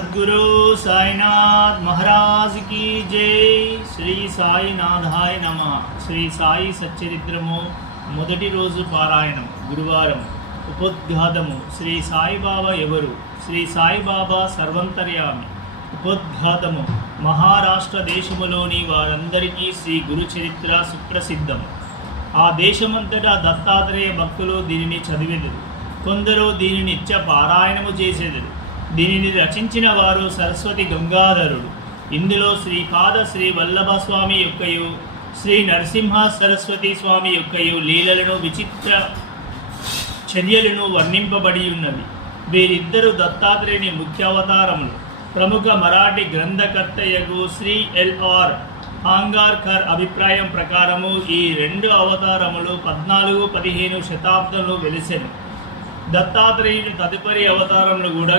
సద్గురు సాయినాథ్ మహారాజ్ की जय। శ్రీ సాయినాథాయ నమః। శ్రీ సాయి సచ్చరిత్రము మొదటి రోజు పారాయణం గురువారం ఉపోద్ఘాతము శ్రీ సాయిబాబా ఎవరు? శ్రీ సాయిబాబా సర్వంతర్యామి। ఉపోద్ఘాతము మహారాష్ట్ర దేశములోని వారందరికీ శ్రీ గురు చరిత్ర సుప్రసిద్ధం। ఆ దేశమంతటా దత్తాత్రేయ భక్తులు దీనిని చదివెదరు, కొందరు దీనిని నిత్య పారాయణము చేసేదరు। దీనిని రచించిన వారు సరస్వతి గంగాధరుడు। ఇందులో శ్రీపాద శ్రీ వల్లభ స్వామి యొక్కయు శ్రీ నరసింహ సరస్వతి స్వామి యొక్కయు లీలలను విచిత్ర చర్యలను వర్ణింపబడి ఉన్నవి। వీరిద్దరు దత్తాత్రేయుని ముఖ్య అవతారములు। ప్రముఖ మరాఠీ గ్రంథకర్తయగు శ్రీ ఎల్.ఆర్. ఆంగార్కర్ అభిప్రాయం ప్రకారము ఈ రెండు అవతారములు 14-15 శతాబ్దంలో వెలిసెను। దత్తాత్రేయుని తదుపరి అవతారములు కూడా